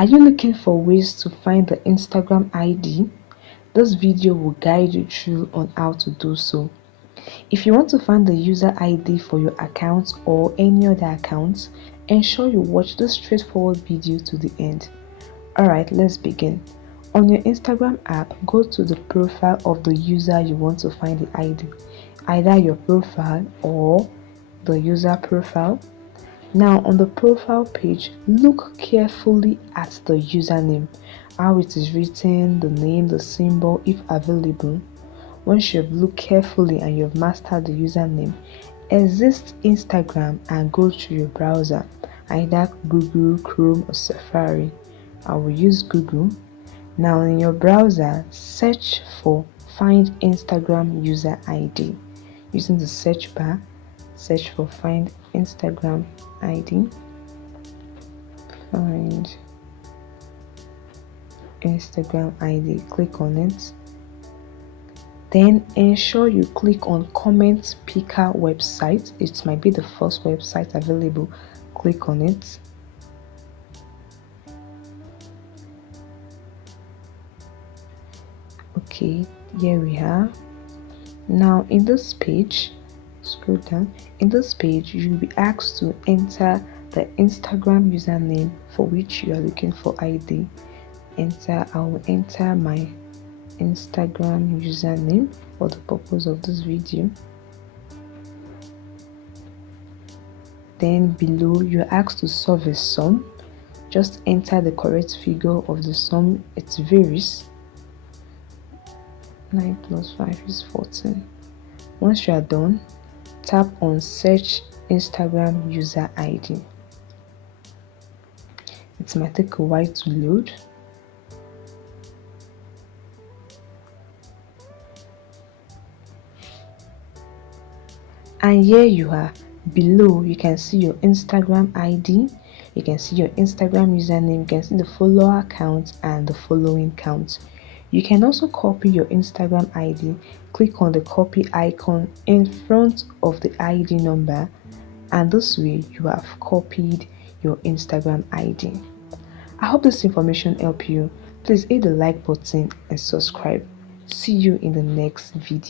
Are you looking for ways to find the Instagram ID? This video will guide you through on how to do so. If you want to find the user ID for your account or any other account, ensure you watch this straightforward video to the end. Alright, let's begin. On your Instagram app, go to the profile of the user you want to find the ID, either your profile or the user profile. Now on the profile page, look carefully at the username, how it is written, the name, the symbol if available. Once you've looked carefully and you've mastered the username, exit Instagram and go to your browser, either Google, Chrome or Safari. I will use Google. Now in your browser, search for Find Instagram User ID. Using the search bar, search for Find Instagram ID. Find Instagram ID. Click on it. Then ensure you click on Comment Picker website. It might be the first website available. Click on it. Okay, here we are. Now in this page, scroll down. In this page, you'll be asked to enter the Instagram username for which you are looking for ID. I will enter my Instagram username for the purpose of this video. Then below, you're asked to solve a sum. Just enter the correct figure of the sum. It varies. 9 plus 5 is 14. Once you are done, tap on Search Instagram User ID. It might take a while to load. And here you are. Below, you can see your Instagram ID, you can see your Instagram username, you can see the follower count and the following count. You can also copy your Instagram ID. Click on the copy icon in front of the ID number, and this way you have copied your Instagram ID. I hope this information helped you. Please hit the like button and subscribe. See you in the next video.